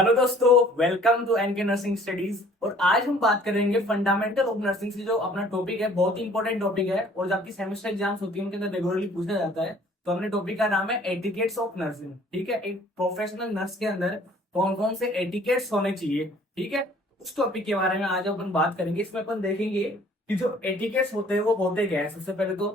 Hello दोस्तों, welcome to NK nursing studies. और आज हम बात करेंगे फंडामेंटल ऑफ नर्सिंग से। जो अपना टॉपिक है बहुत ही इंपॉर्टेंट टॉपिक है और जब आपकी सेमेस्टर एग्जाम्स होती है उनके अंदर रेगुलरली पूछा जाता है। तो हमने टॉपिक का नाम है एटिकेट्स ऑफ नर्सिंग। ठीक है, एक प्रोफेशनल नर्स के अंदर कौन कौन से एटिकेट्स होने चाहिए। ठीक है, उस टॉपिक के बारे में आज अपन बात करेंगे। इसमें अपन देखेंगे कि जो एटिकेट्स होते हैं वो होते क्या है। सबसे पहले तो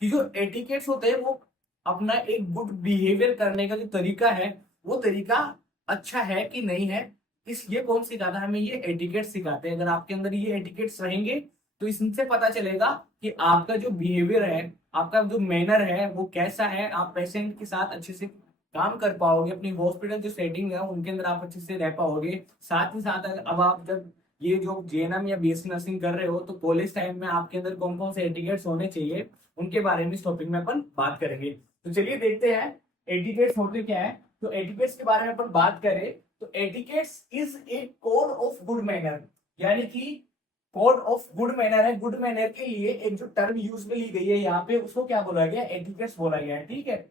कि जो एटिकेट्स होते हैं वो अपना एक गुड बिहेवियर करने का जो तरीका है वो तरीका अच्छा है कि नहीं है। इस ये कौन सिखाता है हमें? ये एटिकेट सिखाते हैं। अगर आपके अंदर ये एटिकेट्स रहेंगे तो इससे पता चलेगा कि आपका जो बिहेवियर है, आपका जो मैनर है वो कैसा है। आप पेशेंट के साथ अच्छे से काम कर पाओगे, अपनी हॉस्पिटल जो सेटिंग है उनके अंदर आप अच्छे से रह पाओगे। साथ ही साथ अब आप जब ये जो जेएनएम या बीएससी नर्सिंग कर रहे हो तो कॉलेज टाइम में आपके अंदर कौन कौन से एटिकेट्स होने चाहिए उनके बारे में इस टॉपिक में अपन बात करेंगे। तो चलिए देखते हैं एटिकेट्स होते क्या है। तो एटिकेट्स के बारे में अपन बात करें तो etiquettes is a code of good manner, यानी कि कोड ऑफ गुड मैनर है। गुड मैनर के लिए एक जो टर्म यूज में ली गई है यहाँ पे उसको क्या बोला गया? एटिकेट्स बोला गया है। ठीक है,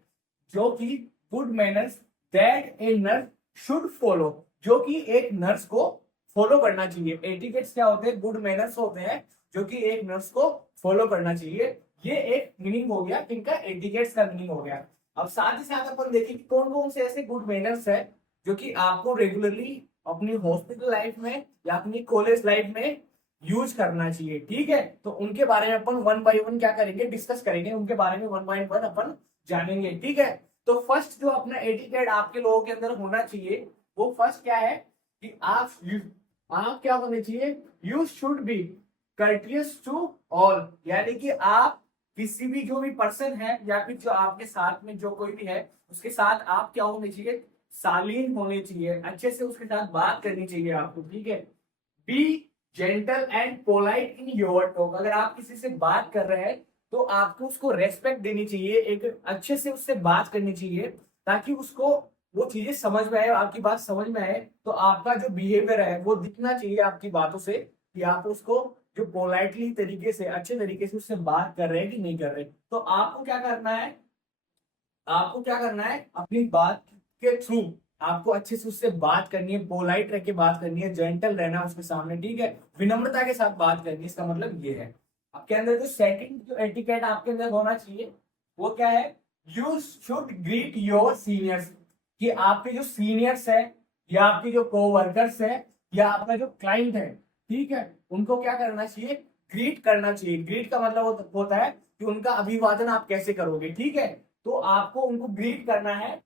जो कि good manners that a nurse should follow, जो कि एक नर्स को फॉलो करना चाहिए। एटिकेट्स क्या होते हैं? गुड मैनर्स होते हैं जो कि एक नर्स को फॉलो करना चाहिए। ये एक मीनिंग हो गया, इनका एटिकेट्स का मीनिंग हो गया। अब साथ ही साथ अपन देखें कि कौन कौन से ऐसे गुड मैनर्स है जो कि आपको रेगुलरली अपनी हॉस्पिटल लाइफ में या अपनी कॉलेज लाइफ में यूज करना चाहिए। ठीक है, तो उनके बारे में अपन वन बाय वन क्या करेंगे? डिस्कस करेंगे। उनके बारे में वन बाय वन अपन जानेंगे। ठीक है, तो फर्स्ट जो अपना एटिकेट आपके लोगों के अंदर होना चाहिए वो फर्स्ट क्या है कि आप क्या होने चाहिए? You should be courteous to all, यानी कि आप किसी भी जो भी पर्सन है या फिर जो आपके साथ में जो कोई भी है उसके साथ आप क्या होने चाहिए? शालीन होने चाहिए, अच्छे से उसके साथ बात करनी चाहिए आपको। ठीक है, B gentle and polite in your talk. अगर आप किसी से बात कर रहे हैं तो आपको उसको रेस्पेक्ट देनी चाहिए, एक अच्छे से उससे बात करनी चाहिए ताकि उसको वो चीजें समझ में आए, आपकी बात समझ में आए। तो आपका जो बिहेवियर है वो दिखना चाहिए आपकी बातों से कि आप उसको जो पोलाइटली तरीके से अच्छे तरीके से उससे बात कर रहे हैं कि नहीं कर रहे। तो आपको क्या करना है? आपको क्या करना है? अपनी बात के थ्रू आपको अच्छे से उससे बात करनी है, पोलाइट रह के बात करनी है, जेंटल रहना है उसके सामने। ठीक है, विनम्रता के साथ बात करनी है। इसका मतलब ये है आपके अंदर जो सेकंड जो एटिकेट आपके अंदर होना चाहिए वो क्या है? You should greet your seniors. कि आपके जो सीनियर्स है या आपके जो कोवर्कर्स है या आपका जो क्लाइंट है, ठीक है, उनको क्या करना चाहिए? ग्रीट करना चाहिए। ग्रीट का मतलब होता है कि उनका अभिवादन आप कैसे करोगे। ठीक है, तो आपको उनको ग्रीट करना है,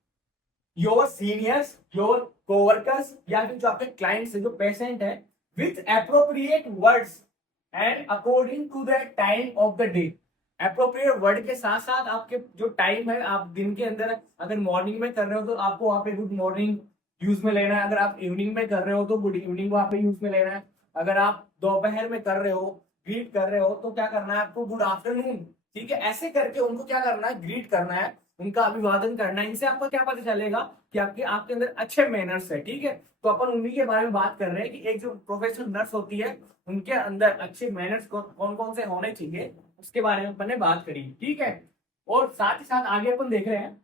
योर सीनियर्स, योर कोवर्कर्स या फिर जो आपके क्लाइंट्स है, जो पेशेंट है, with appropriate words and according to the time of the day. Appropriate word के साथ साथ आपके जो टाइम है, आप दिन के अंदर अगर मॉर्निंग में कर रहे हो तो आपको वहां पे गुड मॉर्निंग यूज में लेना है। अगर आप इवनिंग में कर रहे हो तो गुड इवनिंग वहां पे यूज में लेना है। अगर आप दोपहर में कर रहे हो, ग्रीट कर रहे हो, तो क्या करना है आपको? Good afternoon. ठीक है, ऐसे करके उनको क्या करना है? ग्रीट करना है, उनका अभिवादन करना है। इनसे आपको क्या पता चलेगा कि आपके आपके अंदर अच्छे मैनर्स है। ठीक है, तो अपन उन्हीं के बारे में बात कर रहे हैं कि एक जो प्रोफेशनल नर्स होती है उनके अंदर अच्छे मैनर्स कौन कौन से होने चाहिए उसके बारे में अपन ने बात करी। ठीक है, और साथ ही साथ आगे अपन देख रहे हैं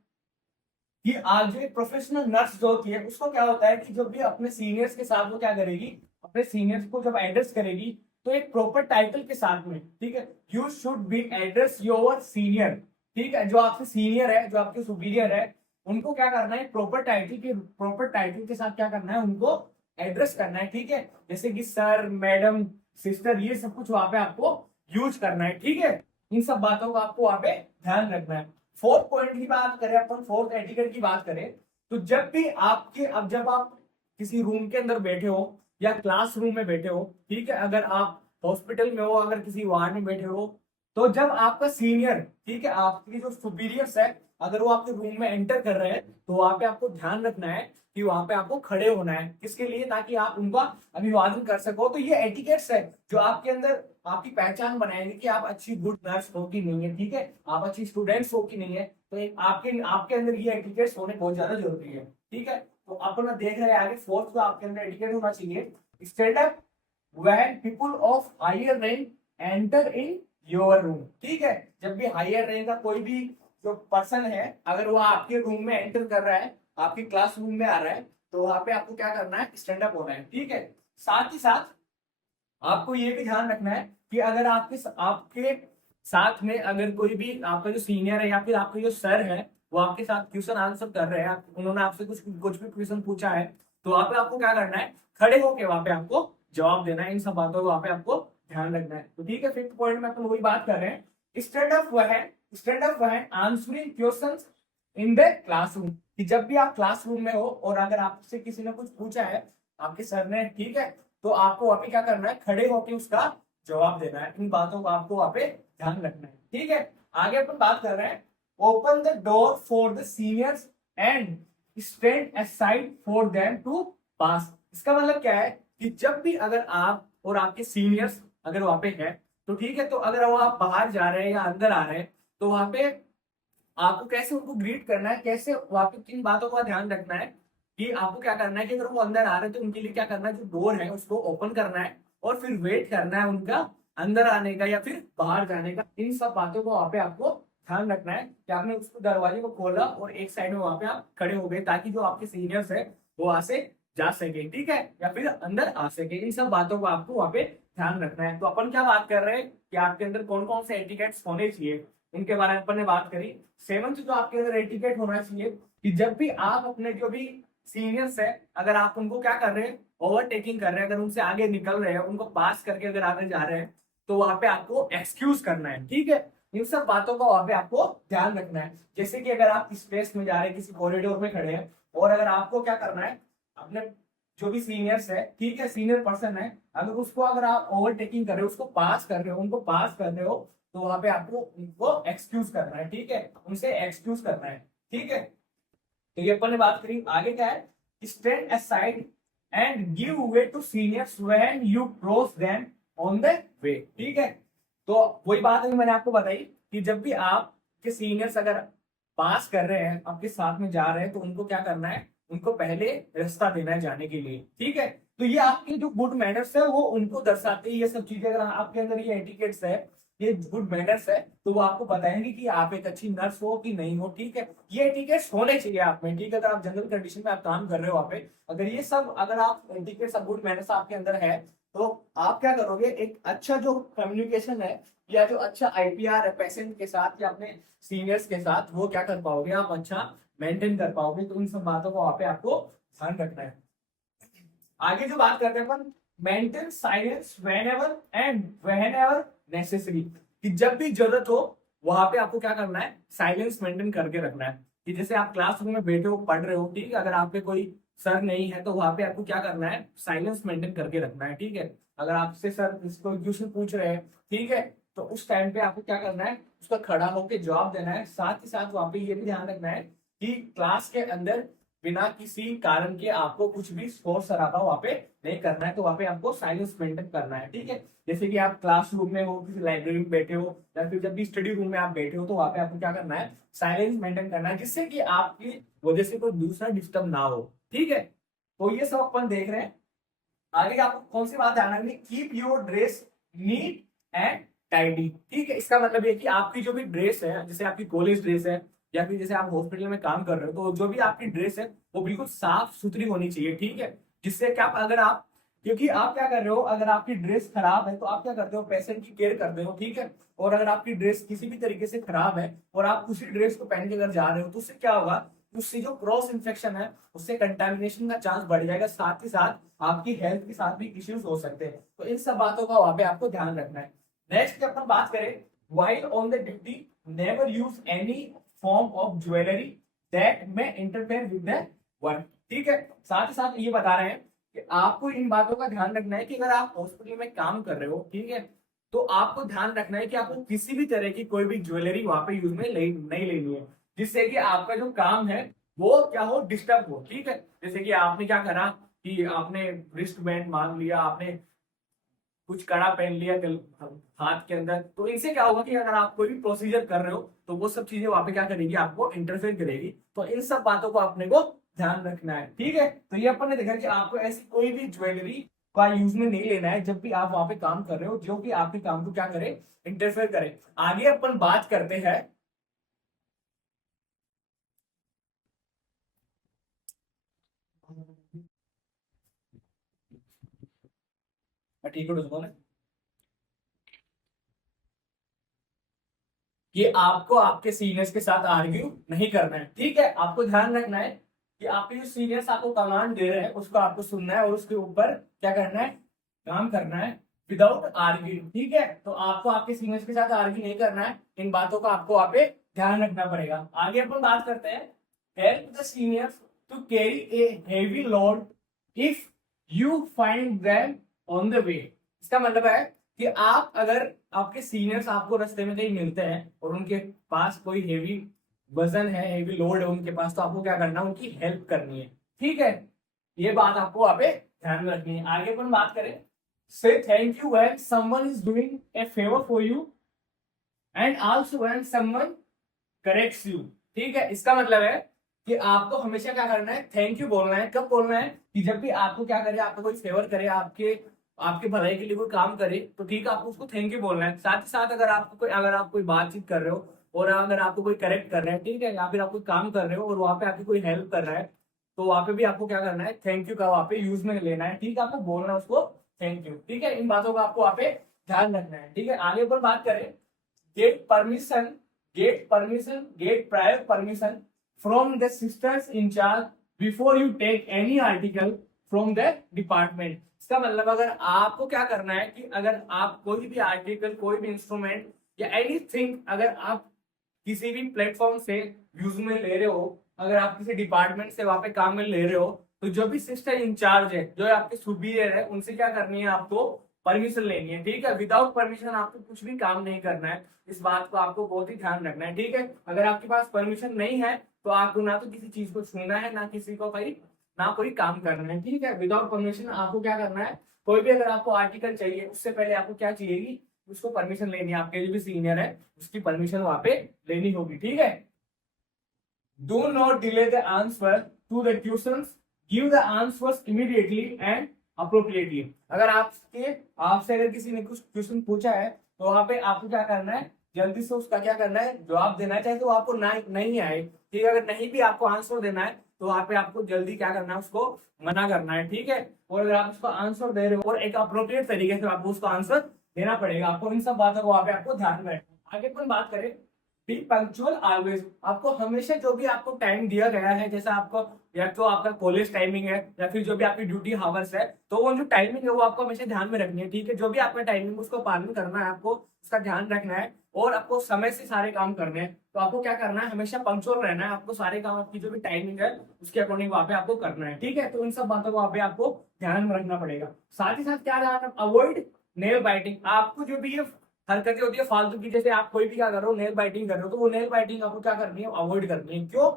कि आज जो प्रोफेशनल नर्स जो होती है उसको क्या होता है कि जब भी अपने सीनियर्स के साथ वो क्या करेगी? अपने सीनियर्स को जब एड्रेस करेगी तो एक प्रॉपर टाइटल के साथ में। ठीक है, you should B address your senior. ठीक है, जो आपसे सीनियर है, जो आपके सुपीरियर है, उनको क्या करना है? प्रॉपर टाइटल के साथ क्या करना है? उनको एड्रेस करना है। ठीक है, जैसे कि सर, मैडम, सिस्टर, ये सब कुछ वहां पे आपको यूज करना है। ठीक है, इन सब बातों का आपको वहां पे ध्यान रखना है। फोर्थ पॉइंट की बात करें अपन, फोर्थ एटिकेट की बात करें तो जब भी आपके अब जब आप किसी रूम के अंदर बैठे हो या क्लासरूम में बैठे हो, ठीक है, अगर आप हॉस्पिटल में हो, अगर किसी वार्ड में बैठे हो, तो जब आपका सीनियर, ठीक है, आपके जो सुपीरियर्स है, अगर वो आपके रूम में एंटर कर रहे हैं तो वहां पे आपको ध्यान रखना है कि वहां पे आपको खड़े होना है। किसके लिए? ताकि आप उनका अभिवादन कर सको। तो ये एटिकेट्स है जो आपके अंदर आपकी पहचान बनाएंगे कि आप अच्छी गुड नर्स हो कि नहीं है। ठीक है, आप अच्छी स्टूडेंट्स हो कि नहीं है। तो आपके आपके अंदर ये एटिकेट्स होने बहुत ज्यादा जरूरी है। ठीक है, तो अपन देख रहे हैं आगे फोर्थ जो आपके अंदर एटिकेट होना चाहिए, stand up when people of higher rank enter in your room. ठीक है, जब भी हायर रैंक का कोई भी जो पर्सन है अगर वो आपके रूम में एंटर कर रहा है, आपके क्लासरूम में आ रहा है, तो वहां पे आपको क्या करना है, स्टैंड अप होना है, ठीक है। साथ ही साथ आपको ये भी ध्यान रखना है कि अगर आपके साथ में अगर कोई भी आपका जो सीनियर है या फिर आपके जो सर है वो आपके साथ क्वेश्चन आंसर कर रहे हैं, उन्होंने आपसे कुछ कुछ भी क्वेश्चन पूछा है, तो वहां पे आपको क्या करना है, खड़े होके वहां पे आपको जवाब देना है। इन सब बातों को वहां पे आपको ध्यान रखना है। तो ठीक है, फिफ्थ पॉइंट में अपन वही बात कर रहे हैं, स्टैंड अप वह है answering questions in the classroom, कि जब भी आप क्लासरूम में हो और अगर आपसे किसी ने कुछ पूछा है आपके सर ने, ठीक है, तो आपको वहां पे क्या करना है, खड़े होकर उसका जवाब देना है। इन बातों का आपको वहां पे ध्यान रखना है, ठीक है। आगे अपन बात कर रहे हैं, open the door for the seniors and stand aside for them to pass. इसका मतलब क्या है कि जब भी अगर आप और आपके सीनियर्स अगर वहां पे है, तो ठीक है, तो अगर वो आप बाहर जा रहे हैं या अंदर आ रहे हैं, तो वहां पे आपको कैसे उनको ग्रीट करना है, कैसे वहां पे किन बातों का ध्यान रखना है कि आपको क्या करना है कि अगर वो अंदर आ रहे हैं तो उनके लिए क्या करना है, जो डोर है उसको ओपन करना है और फिर वेट करना है उनका अंदर आने का या फिर बाहर जाने का। इन सब बातों को वहां पे आपको ध्यान रखना है कि आपने उसको दरवाजे को खोला और एक साइड में वहां पे आप खड़े हो गए, ताकि जो आपके सीनियर्स है वो वहां से जा सके, ठीक है, या फिर अंदर आ सके। इन सब बातों को आपको वहां पे ध्यान रखना है। तो अपन क्या बात कर रहे हैं कि आपके अंदर कौन कौन से एटिकेट्स होने चाहिए, उनके बारे में अपन ने बात करी। सेवंथ जो आपके अंदर एटिकेट होना चाहिए कि जब भी आप अपने जो भी सीनियर्स है, अगर आप उनको क्या कर रहे हैं, ओवरटेकिंग कर रहे हैं, अगर उनसे आगे निकल रहे हैं, उनको पास करके अगर आगे जा रहे हैं, तो वहां पे आपको एक्सक्यूज करना है, ठीक है। इन सब बातों का वहां पे आपको ध्यान रखना है। जैसे कि अगर आप स्पेस में जा रहे हैं, किसी कॉरिडोर में खड़े हैं, और अगर आपको क्या करना है, अपने जो भी सीनियर्स है, ठीक है, सीनियर पर्सन है, अगर उसको अगर आप ओवरटेकिंग कर रहे हो, उसको पास कर रहे हो, उनको पास कर रहे हो, तो वहां पे आपको उनको एक्सक्यूज करना है, ठीक है, उनसे एक्सक्यूज करना है, ठीक है। तो ये अपन ने बात करी। आगे क्या है, stand aside and give way to seniors when you cross them on the way, ठीक है। तो वही बात है मैंने आपको बताई कि जब भी आपके सीनियर्स अगर पास कर रहे हैं, आपके साथ में जा रहे हैं, तो उनको क्या करना है, उनको पहले रास्ता देना है जाने के लिए, ठीक है। तो ये आपके जो गुड मैनर्स है वो उनको दर्शाते हैं ये सब चीजें। अगर आपके अंदर ये एटिकेट्स है, ये गुड मैनर्स है, तो वो आपको बताएंगे कि आप एक अच्छी नर्स हो कि नहीं हो, ठीक है। ये एटिकेट्स होने चाहिए आप में, ठीक है। अगर आप जनरल कंडीशन में आप काम कर रहे हो वहाँ पे, अगर ये सब अगर आप एटिकेट्स सब गुड मैनर्स आपके अंदर है, तो आप क्या करोगे, एक अच्छा जो कम्युनिकेशन है या जो अच्छा आईपीआर है पेशेंट के साथ या अपने सीनियर्स के साथ, वो क्या कर पाओगे, आप अच्छा मेंटेन कर पाओगे। तो इन सब बातों को वहां पे आपको ध्यान रखना है। आगे जो बात करते हैं अपन, maintain silence whenever and whenever necessary, कि जब भी जरूरत हो वहां पे आपको क्या करना है, साइलेंस मेंटेन करके रखना है। कि जैसे आप क्लासरूम में बैठे हो, पढ़ रहे हो, ठीक है, अगर आप पे कोई सर नहीं है, तो वहां पे आपको क्या करना है, साइलेंस मेंटेन करके रखना है, ठीक है। अगर आपसे सर कोई क्वेश्चन पूछ रहे हैं, ठीक है, तो उस टाइम पे आपको क्या करना है, उसका खड़ा होकर जवाब देना है। साथ ही साथ वहां पे ये भी ध्यान रखना है कि क्लास के अंदर बिना किसी कारण के आपको कुछ भी शोर शराबा वहां पे नहीं करना है। तो वहां पे आपको साइलेंस मेंटेन करना है, ठीक है। जैसे कि आप क्लासरूम में हो, किसी लाइब्रेरी में बैठे हो, या फिर जब भी स्टडी रूम में आप बैठे हो, तो वहां पे आपको क्या करना है, साइलेंस मेंटेन करना है, जिससे कि आपकी वजह से कोई दूसरा डिस्टर्ब ना हो, ठीक है। तो ये सब अपन देख रहे हैं। आगे आपको कौन सी बात ध्यान रखनी, keep your dress neat and tidy, ठीक है। इसका मतलब ये कि आपकी जो भी ड्रेस है, जैसे आपकी कॉलेज ड्रेस है या फिर जैसे आप हॉस्पिटल में काम कर रहे हो, तो जो भी आपकी ड्रेस है वो बिल्कुल साफ सुथरी होनी चाहिए, ठीक है। जिससे क्या, अगर आप, क्योंकि आप क्या कर रहे हो, अगर आपकी ड्रेस खराब है तो आप क्या करते हो, पेशेंट की केयर करते हो, ठीक है। और अगर आपकी ड्रेस किसी भी तरीके से खराब है और आप उसी ड्रेस को पहन के अगर जा रहे हो, तो उससे क्या होगा, उससे जो क्रॉस इन्फेक्शन है, उससे कंटेमिनेशन का चांस बढ़ जाएगा। साथ ही साथ आपकी हेल्थ के साथ भी इश्यूज हो सकते हैं। तो इन सब बातों का वहां पे आपको ध्यान रखना है। नेक्स्ट अपन बात करें, while on the duty never use any form of jewelry that may interfere with the work, ठीक है। साथ ही साथ ये बता रहे हैं कि आपको इन बातों का ध्यान रखना है कि अगर आप हॉस्पिटल में काम कर रहे हो, ठीक है, तो आपको ध्यान रखना है कि आपको किसी भी तरह की कोई भी ज्वेलरी वहां पे यूज में नहीं लेनी है, जिससे कि आपका जो काम है वो क्या हो, डिस्टर्ब हो, ठीक है। जैसे कि आपने क्या करा कि आपने रिस्ट बैंड मांग लिया, आपने कुछ कड़ा पहन लिया हाथ के अंदर, तो इनसे क्या होगा कि अगर आप कोई भी प्रोसीजर कर रहे हो, तो वो सब चीजें वहां पे क्या करेगी, आपको इंटरफेयर करेगी। तो इन सब बातों को अपने को ध्यान रखना है, ठीक है। तो ये अपन ने देखा कि आपको ऐसी कोई भी ज्वेलरी का यूज में नहीं लेना है जब भी आप वहां पे काम कर रहे हो, जो कि आपके काम को क्या करे, इंटरफेयर करे। आगे अपन बात करते हैं, ठीक है दोस्तों, कि आपको आपके सीनियर्स के साथ आर्ग्यू नहीं करना है। ठीक है, आपको ध्यान रखना है कि आपके जो सीनियर्स आपको कमांड दे रहे हैं उसको आपको सुनना है और उसके ऊपर क्या करना है, काम करना है विदाउट आर्ग्यू। ठीक है, तो आपको आपके सीनियर्स के साथ आर्ग्यू नहीं करना है, इन बातों का आपको वहां पे ध्यान रखना पड़ेगा। आगे अपन बात करते हैं, help the seniors to carry a heavy load if you find them on the way. इसका मतलब है कि आप अगर आपके सीनियर्स आपको रास्ते में कहीं मिलते हैं और उनके पास कोई हेवी वजन है, हेवी लोड है उनके पास, तो आपको क्या करना है, उनकी हेल्प करनी है। ठीक है, ये बात आपको वहां पे ध्यान में रखनी है। आगे अपन बात करें, से thank you when someone is doing a favour for you and also when someone corrects you. ठीक है, इसका मतलब है कि आपको हमेशा क्या करना है, थैंक यू बोलना है। कब बोलना है, कि जब भी आपको क्या करे, आपको कोई फेवर करे, आपके आपके भलाई के लिए कोई काम करे, तो ठीक है आपको उसको थैंक यू बोलना है। साथ ही साथ अगर आप कोई बातचीत कर रहे हो और अगर आपको कोई करेक्ट कर रहा है, ठीक है, या फिर आप कोई काम कर रहे हो और वहां पे आपकी कोई हेल्प कर रहा है, तो वहां पे भी आपको क्या करना है, थैंक यू का वहां पे यूज में लेना है। ठीक है, आपको बोलना है उसको थैंक यू। ठीक है, इन बातों का आपको वहां पे ध्यान रखना है। ठीक है, आगे पर बात करें, get permission get prior permission from the sisters in charge before you take any article from the department। इसका मतलब अगर आपको क्या करना है कि अगर आप कोई भी आर्टिकल, कोई भी इंस्ट्रूमेंट या एनीथिंग अगर आप किसी भी प्लेटफॉर्म से यूज में ले रहे हो, अगर आप किसी डिपार्टमेंट से वहां पे काम में ले रहे हो, तो जो भी सिस्टर इंचार्ज है, जो आपके सुपीरियर है, उनसे क्या करनी है, आपको परमिशन लेनी है। ठीक है, विदाउट परमिशन आपको कुछ भी काम नहीं करना है। इस बात को आपको बहुत ही ध्यान रखना है। ठीक है, अगर आपके पास परमिशन नहीं है तो आपको ना तो किसी चीज को छूना है, ना किसी को ना कोई काम करना है। ठीक है, विदाउट परमिशन आपको क्या करना है, कोई भी अगर आपको आर्टिकल चाहिए उससे पहले आपको क्या चाहिए, उसको परमिशन लेनी है। आपके जो भी सीनियर है उसकी परमिशन वहां पे लेनी होगी। ठीक है, do not delay the answer to the questions, give the answers immediately and appropriately. अगर आपसे अगर किसी ने कुछ क्वेश्चन पूछा है तो वहां पे आपको क्या करना है, जल्दी से उसका क्या करना है, जवाब देना है। चाहे तो आपको नहीं आए, ठीक है, अगर नहीं भी आपको आंसर देना है तो वहां पे आपको जल्दी क्या करना है, उसको मना करना है। ठीक है, और अगर आप उसको आंसर दे रहे हो और एक अप्रोप्रिएट तरीके से आपको उसको आंसर देना पड़ेगा। आपको इन सब बातों को वहां पे आपको ध्यान में रखना। आगे अपन बात करें, बी पंक्चुअल ऑलवेज। आपको हमेशा जो भी आपको टाइम दिया गया है, जैसा आपको या तो आपका कॉलेज टाइमिंग है या फिर जो भी आपकी ड्यूटी हावर्स है, तो वो जो टाइमिंग है वो आपको हमेशा ध्यान में रखनी है। ठीक है, जो भी आपका टाइमिंग उसको पालन करना है, आपको उसका ध्यान रखना है और आपको समय से सारे काम करने हैं। तो आपको क्या करना है, हमेशा पंक्चुअल रहना है। आपको सारे काम, आपकी जो भी टाइमिंग है उसके अकॉर्डिंग वहां पे आपको करना है। ठीक है, तो इन सब बातों को वहां पे आपको ध्यान में रखना पड़ेगा। साथ ही साथ क्या ध्यान, अवॉइड नेल बाइटिंग। आपको जो भी ये हरकतें होती है फालतू की, जैसे आप कोई भी क्या कर रहे हो, नेल बाइटिंग कर रहे हो, तो वो नेल बाइटिंग आपको क्या करनी है, अवॉइड करनी है। क्यों,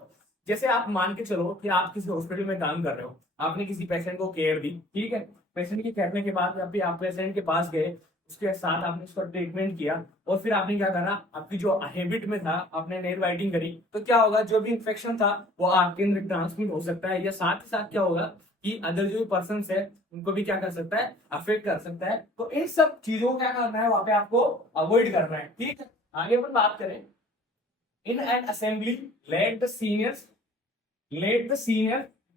जैसे आप मान के चलो कि आप किसी हॉस्पिटल में काम कर रहे हो, आपने किसी पेशेंट को केयर दी, ठीक है, पेशेंट की करने के बाद जब भी आप पेशेंट के पास गए, उसके साथ आपने उसका ट्रीटमेंट किया और फिर आपने क्या करा, आपकी जो हैबिट में था आपने नेल बाइटिंग करी, तो क्या होगा, जो भी इंफेक्शन था वो आपके अंदर ट्रांसमिट हो सकता है, या साथ ही साथ क्या होगा कि अदर जो भी पर्सन है उनको भी क्या कर सकता है, अफेक्ट कर सकता है। तो इन सब चीजों को क्या करना है, वहां पे आपको अवॉइड करना है। ठीक है, आगे अपन बात करें, in an assembly let the senior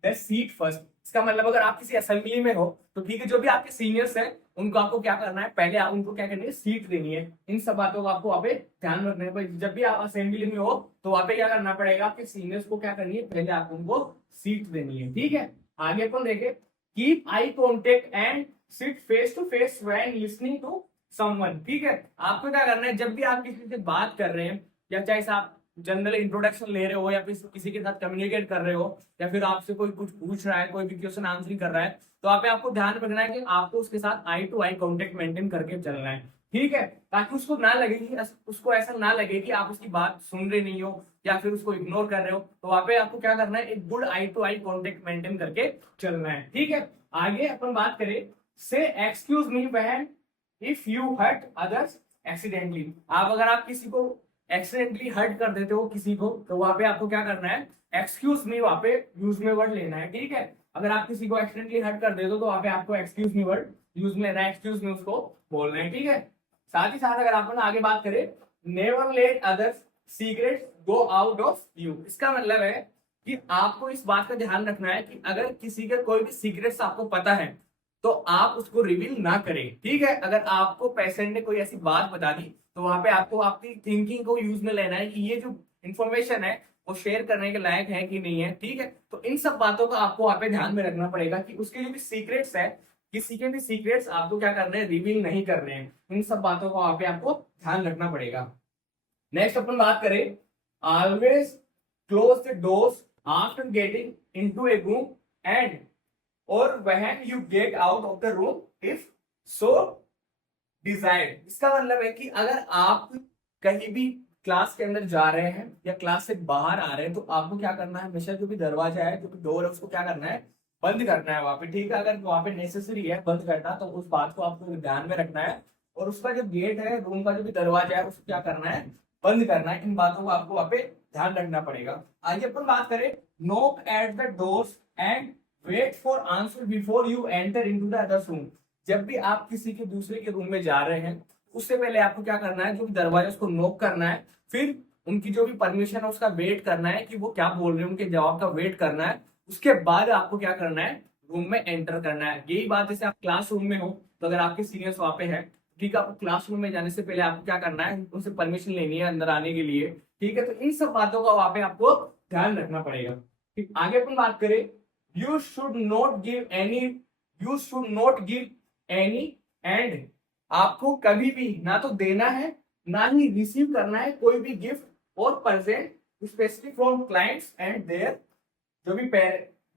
the seat first. इसका मतलब अगर आप किसी असेंबली में हो तो ठीक है, जो भी आपके सीनियर्स हैं उनको आपको क्या करना है, पहले उनको क्या करनी है, सीट देनी है। इन सब बातों को आपको वहां पे ध्यान रखना है। जब भी आप असेंबली में हो तो वहां पे क्या करना पड़ेगा, आपके सीनियर्स को क्या करनी है, पहले आप उनको सीट देनी है। ठीक है, आगे अपन देखें, keep eye contact and sit face to face when listening to someone. ठीक है, आपको क्या करना है, जब भी आप किसी से बात कर रहे हैं, या चाहे आप जनरल इंट्रोडक्शन ले रहे हो या फिर किसी के साथ कम्युनिकेट कर रहे हो, या फिर आपसे कोई कुछ पूछ रहा है, कोई भी क्वेश्चन आंसरिंग कर रहा है, तो आप आपको ध्यान रखना है कि आपको उसके साथ आई टू आई कॉन्टेक्ट मेंटेन करके चलना है। ठीक है, ताकि उसको ना लगे कि उसको ऐसा ना लगे कि आप उसकी बात सुन रहे नहीं हो या फिर उसको इग्नोर कर रहे हो। तो वहां पे आपको क्या करना है, एक good eye to eye contact maintain करके चलना है। ठीक है, आगे अपन बात करें, से excuse me when if you hurt others accidentally. आप किसी को एक्सीडेंटली हर्ट कर देते हो किसी को, तो वहां पे आपको क्या करना है, एक्सक्यूज मी वहां पे यूज में वर्ड लेना है। ठीक है, अगर आप किसी को एक्सीडेंटली हर्ट कर देते हो तो वहां पे आपको एक्सक्यूज मी वर्ड यूज में लेना है, एक्सक्यूज मी उसको बोलना है। ठीक है, साथ ही साथ अगर अपन आगे बात करें, never let others secrets go out of you. इसका मतलब है कि आपको इस बात का ध्यान रखना है कि अगर किसी के कोई भी सीक्रेट्स आपको पता है तो आप उसको रिवील ना करें, ठीक है। अगर आपको पेशेंट ने कोई ऐसी बात बता दी तो वहां पे आपको आपकी थिंकिंग को यूज में लेना है कि ये जो इन्फॉर्मेशन है वो शेयर करने के लायक है कि नहीं है, ठीक है। तो इन सब बातों का आपको वहां पे ध्यान में रखना पड़ेगा कि उसके जो भी सीक्रेट्स है, किसी के भी सीक्रेट्स आपको क्या करने हैं, रिवील नहीं करने हैं। इन सब बातों का वहां पे आपको ध्यान रखना पड़ेगा। नेक्स्ट अपन बात करें, always close the doors after getting into a room and और when you get out of the room if so desired. इसका मतलब है कि अगर आप कहीं भी क्लास के अंदर जा रहे हैं या क्लास से बाहर आ रहे हैं तो आपको क्या करना है, हमेशा जो भी दरवाजा है, जो भी डोर है, उसको क्या करना है, बंद करना है वहां पे, ठीक है। अगर वहां पे नेसेसरी है बंद करना तो उस बात को आपको ध्यान में रखना है। और उसका जो गेट है, रूम का जो भी दरवाजा है, उसको क्या करना है, बंद करना है। इन बातों को आपको वहां पे ध्यान रखना पड़ेगा। आगे अपन बात करें, knock at the doors and wait for answer before you enter into the other room. जब भी आप किसी के दूसरे के रूम में जा रहे हैं उससे पहले आपको क्या करना है, जो दरवाजा उसको नॉक करना है, फिर उनकी जो भी परमिशन है उसका वेट करना है कि वो क्या बोल रहे हैं, उनके जवाब का वेट करना है। उसके बाद आपको क्या करना है, रूम में एंटर करना है। यही बात जैसे आप क्लासरूम में हो तो अगर आपके सीनियर्स वहां पे है, ठीक है, आपको क्लासरूम में जाने से पहले आपको क्या करना है, उनसे परमिशन लेनी है अंदर आने के लिए, ठीक है। तो इन सब बातों का वहां पे आपको ध्यान रखना पड़ेगा। ठीक, आगे अपन बात करें, you should not give any, you should not give any and आपको कभी भी ना तो देना है ना ही रिसीव करना है कोई भी गिफ्ट और present specific from clients and there जो भी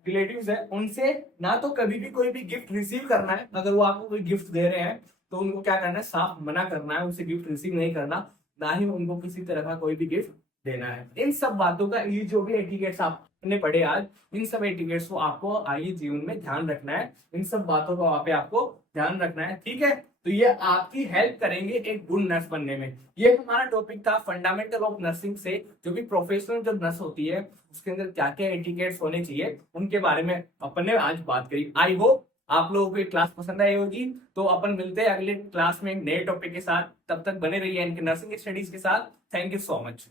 रिलेटिव्स है उनसे ना तो कभी भी कोई भी गिफ्ट रिसीव करना है। अगर वो आपको कोई गिफ्ट दे रहे हैं तो उनको क्या करना है, साफ मना करना है, उनसे गिफ्ट रिसीव नहीं करना, ना ही उनको किसी तरह का कोई भी गिफ्ट देना है। इन सब बातों का, ये जो भी एटिकेट्स आपने पढ़े आज, इन सब एटिकेट्स को आपको आगे जीवन में ध्यान रखना है। इन सब बातों का वहां पे आपको ध्यान रखना है, ठीक है। तो ये आपकी हेल्प करेंगे एक गुड नर्स बनने में। ये हमारा टॉपिक था फंडामेंटल ऑफ नर्सिंग से जो भी प्रोफेशनल जो नर्स होती है उसके अंदर क्या क्या एटिकेट्स होने चाहिए उनके बारे में अपन ने आज बात करी। आई होप आप लोगों को ये क्लास पसंद आई होगी। तो अपन मिलते हैं अगले क्लास में एक नए टॉपिक के साथ। तब तक बने रहिए इनके नर्सिंग स्टडीज के साथ। Thank you so much.